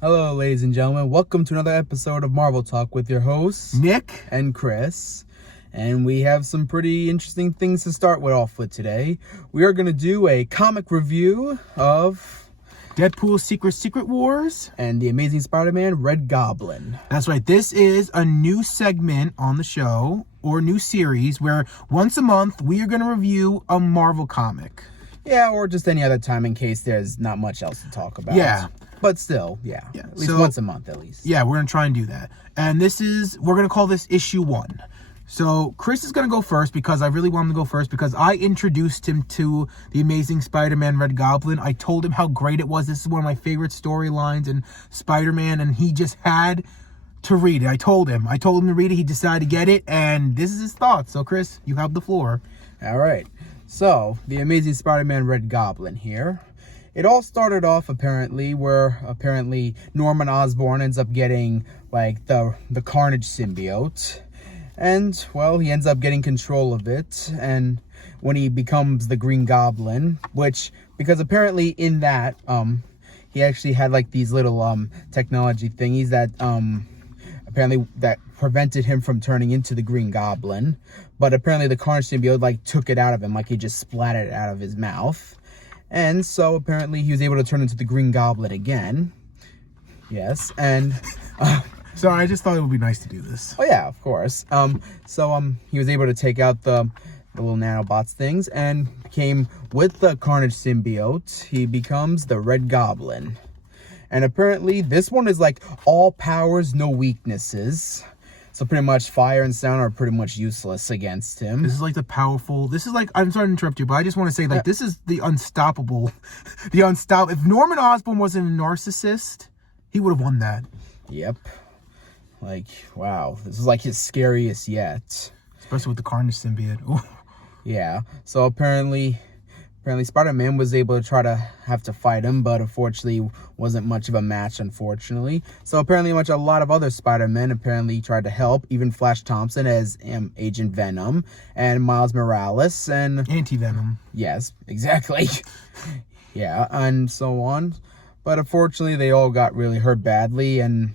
Hello, ladies and gentlemen. Welcome to another episode of Marvel Talk with your hosts, Nick and Chris. And we have some pretty interesting things to start off with today. We are going to do a comic review of Deadpool Secret Secret Wars and The Amazing Spider-Man Red Goblin. That's right. This is a new segment on the show, or new series, where once a month we are going to review a Marvel comic. Yeah, or just any other time in case there's not much else to talk about. Yeah. But still, yeah. At least once a month, at least. Yeah, we're going to try and do that. And we're going to call this issue 1. So Chris is going to go first because I really want him to go first because I introduced him to The Amazing Spider-Man Red Goblin. I told him how great it was. This is one of my favorite storylines in Spider-Man, and he just had to read it. I told him to read it. He decided to get it, and this is his thoughts. So Chris, you have the floor. All right. So, The Amazing Spider-Man Red Goblin here. It all started off where Norman Osborn ends up getting like the Carnage symbiote. And, well, he ends up getting control of it, and when he becomes the Green Goblin, because apparently in that, he actually had, like, these little, technology thingies that, apparently that prevented him from turning into the Green Goblin, but apparently the Carnage symbiote, like, took it out of him, like, he just splattered it out of his mouth, and so apparently he was able to turn into the Green Goblin again, yes, and, Sorry, I just thought it would be nice to do this. Oh yeah, of course. He was able to take out the little nanobots things and became, with the Carnage symbiote, he becomes the Red Goblin. And apparently this one is like all powers, no weaknesses. So pretty much fire and sound are pretty much useless against him. This is like I'm sorry to interrupt you, but I just want to say, like, this is the unstoppable. If Norman Osborn wasn't a narcissist, he would have won that. Yep. Like, wow, this is like his scariest yet. Especially with the Carnage symbiote. Ooh. Yeah, so apparently Spider-Man was able to have to fight him, but unfortunately wasn't much of a match, unfortunately. So apparently a lot of other Spider-Men apparently tried to help, even Flash Thompson as Agent Venom, and Miles Morales, and... Anti-Venom. Yes, exactly. Yeah, and so on. But unfortunately, they all got really hurt badly, and...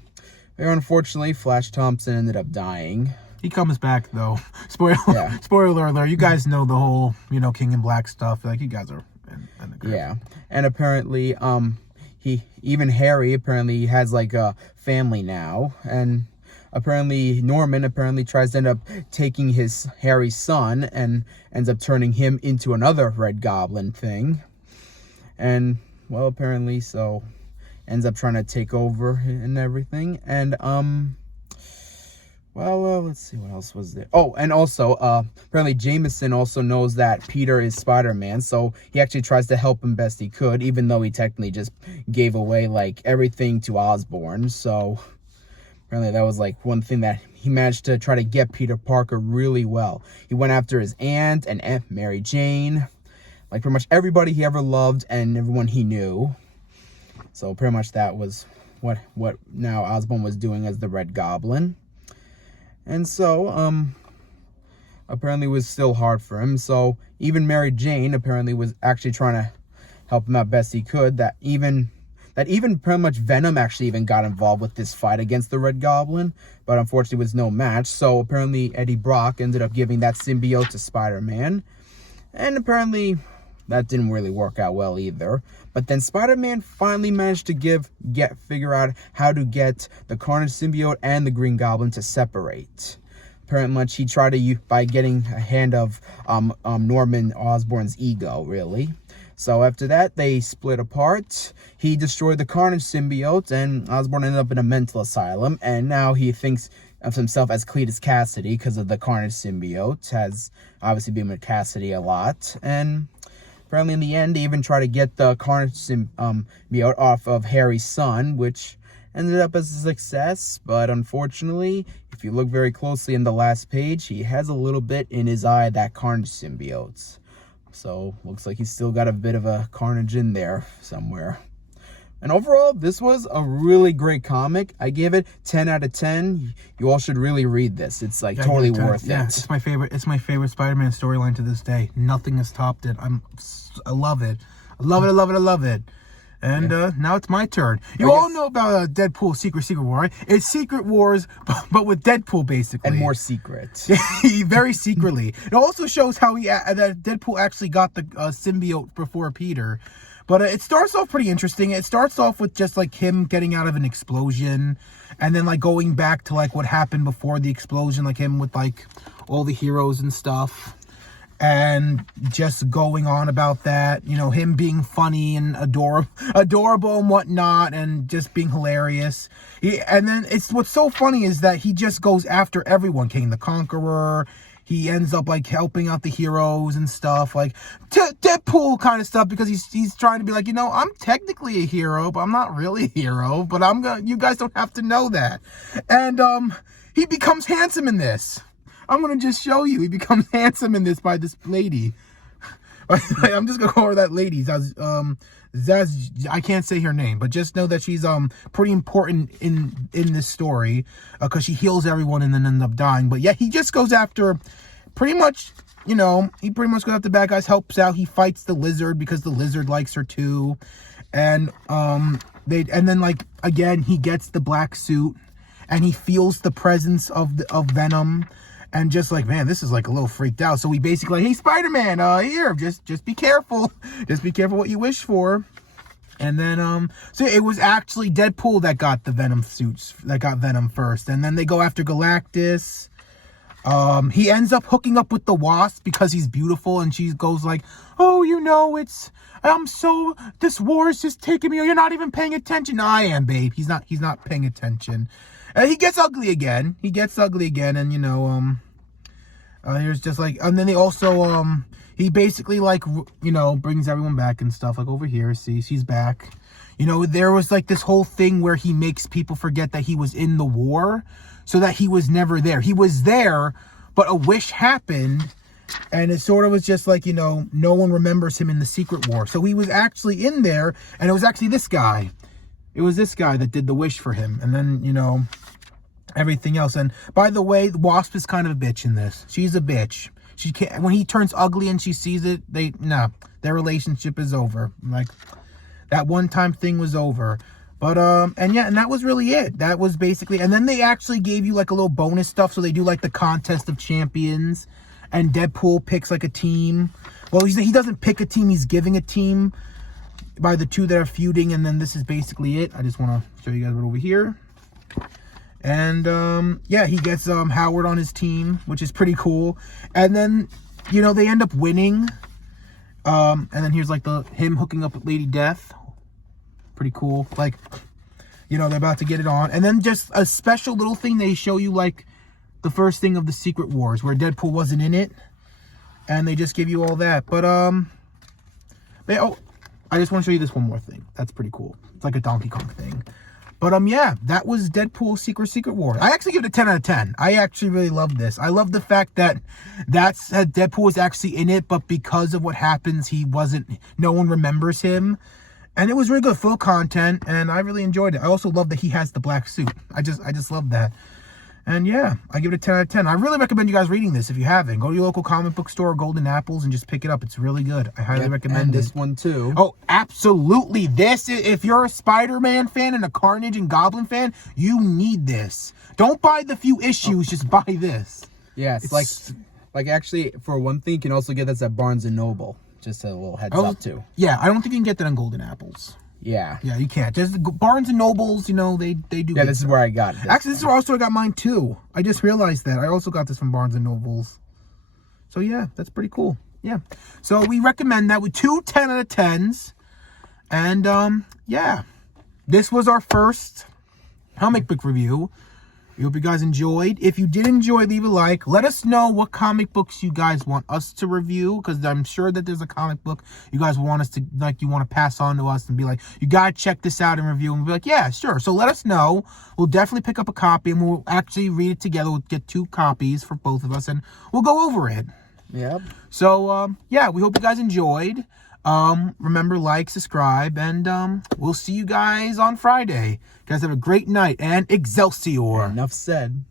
unfortunately, Flash Thompson ended up dying. He comes back, though. Spoiler alert. You guys know the whole, King in Black stuff. Like, you guys are in the grave. Yeah. And apparently, Harry apparently has, like, a family now. And apparently, Norman tries to end up taking Harry's son and ends up turning him into another Red Goblin thing. And, well, apparently, so... ends up trying to take over and everything. And, let's see, what else was there? Oh, and also, apparently Jameson also knows that Peter is Spider-Man, so he actually tries to help him best he could, even though he technically just gave away, like, everything to Osborn. So, apparently that was, like, one thing that he managed to try to get Peter Parker really well. He went after his aunt and Aunt Mary Jane, like, pretty much everybody he ever loved and everyone he knew. So pretty much that was what now Osborn was doing as the Red Goblin. And so, apparently it was still hard for him. So even Mary Jane apparently was actually trying to help him out best he could. That even pretty much Venom actually even got involved with this fight against the Red Goblin. But unfortunately was no match. So apparently Eddie Brock ended up giving that symbiote to Spider-Man. And apparently... that didn't really work out well either. But then Spider-Man finally managed to figure out how to get the Carnage symbiote and the Green Goblin to separate. Pretty much he tried by getting a hand of Norman Osborn's ego, really. So after that, they split apart. He destroyed the Carnage symbiote, and Osborn ended up in a mental asylum. And now he thinks of himself as Cletus Cassidy because of the Carnage symbiote. Has obviously been with Cassidy a lot. And... apparently, in the end, they even tried to get the Carnage symbiote off of Harry's son, which ended up as a success. But unfortunately, if you look very closely in the last page, he has a little bit in his eye, that Carnage symbiote. So, looks like he's still got a bit of a Carnage in there somewhere. And overall, this was a really great comic. I give it 10 out of 10. You all should really read this. It's like totally worth it. Yeah, it's my favorite Spider-Man storyline to this day. Nothing has topped it. I love it. I love it. And now it's my turn. You all know about Deadpool Secret Secret War, right? It's Secret Wars, but with Deadpool, basically. And more secrets. Very secretly. It also shows how that Deadpool actually got the symbiote before Peter. But it starts off pretty interesting. It starts off with just, like, him getting out of an explosion. And then, like, going back to, like, what happened before the explosion. Like, him with, like, all the heroes and stuff. And just going on about that, you know, him being funny and adorable and whatnot, and just being hilarious. And then what's so funny is that he just goes after everyone. King the Conqueror. He ends up, like, helping out the heroes and stuff, like Deadpool kind of stuff, because he's trying to be like, you know, I'm technically a hero, but I'm not really a hero. But you guys don't have to know that. And he becomes handsome in this. I'm going to just show you. He becomes handsome in this by this lady. I'm just going to call her that lady. Zaz, I can't say her name, but just know that she's pretty important in this story, because she heals everyone and then ends up dying. But yeah, he just goes after pretty much, you know, he pretty much goes after bad guys, helps out. He fights the lizard because the lizard likes her too. And then, like, again, he gets the black suit and he feels the presence of Venom. And just like, man, this is like a little freaked out. So we basically, hey, Spider-Man, here, just be careful. Just be careful what you wish for. And then, so it was actually Deadpool that got the Venom suits, that got Venom first. And then they go after Galactus. He ends up hooking up with the Wasp because he's beautiful. And she goes like, oh, you know, this war is just taking me. You're not even paying attention. No, I am, babe. He's not paying attention. And he gets ugly again. And, you know, here's just like, and then they also, he basically, like, you know, brings everyone back and stuff. Like, over here, see, she's back. You know, there was, like, this whole thing where he makes people forget that he was in the war, so that he was never there. He was there, but a wish happened, and it sort of was just like, you know, no one remembers him in the Secret War. So he was actually in there, and it was actually this guy. It was this guy that did the wish for him. And then, you know, everything else. And by the way, the Wasp is kind of a bitch in this. She's a bitch. She can't, when he turns ugly and she sees it, their relationship is over. Like, that one time thing was over. But, and that was really it. That was basically, and then they actually gave you, like, a little bonus stuff. So they do, like, the contest of champions, and Deadpool picks, like, a team. Well, he doesn't pick a team. He's giving a team by the two that are feuding. And then this is basically it. I just want to show you guys right over here. And, yeah, he gets, Howard on his team, which is pretty cool. And then, you know, they end up winning. And then here's, like, him hooking up with Lady Death. Pretty cool. Like, you know, they're about to get it on. And then just a special little thing, they show you, like, the first thing of the Secret Wars, where Deadpool wasn't in it. And they just give you all that. But, I just want to show you this one more thing. That's pretty cool. It's like a Donkey Kong thing. But, yeah, that was Deadpool Secret Secret Wars. I actually give it a 10 out of 10. I actually really love this. I love the fact that Deadpool was actually in it, but because of what happens, no one remembers him. And it was really good, full content, and I really enjoyed it. I also love that he has the black suit. I just love that. And yeah, I give it a 10 out of 10. I really recommend you guys reading this if you haven't. Go to your local comic book store, Golden Apples, and just pick it up. It's really good. I highly recommend this one too. Oh, absolutely. If you're a Spider-Man fan and a Carnage and Goblin fan, you need this. Don't buy the few issues, just buy this. Yeah, it's like actually, for one thing, you can also get this at Barnes & Noble. Just a little heads up too. Yeah, I don't think you can get that on Golden Apples. Yeah, you can't. Just Barnes and Nobles, you know, they do. Yeah, this is where I got it. Actually, this is where also I got mine too. I just realized that I also got this from Barnes and Nobles. So yeah, that's pretty cool. Yeah, so we recommend that with 2 10 out of 10s, and yeah, this was our first comic book review. We hope you guys enjoyed. If you did enjoy, leave a like. Let us know what comic books you guys want us to review, because I'm sure that there's a comic book you guys want us to, like, you want to pass on to us and be like, you got to check this out and review. And we'll be like, yeah, sure. So let us know. We'll definitely pick up a copy and we'll actually read it together. We'll get 2 copies for both of us and we'll go over it. Yep. So, yeah, we hope you guys enjoyed. Remember, like, subscribe, and we'll see you guys on Friday. You guys have a great night, and Excelsior. Enough said.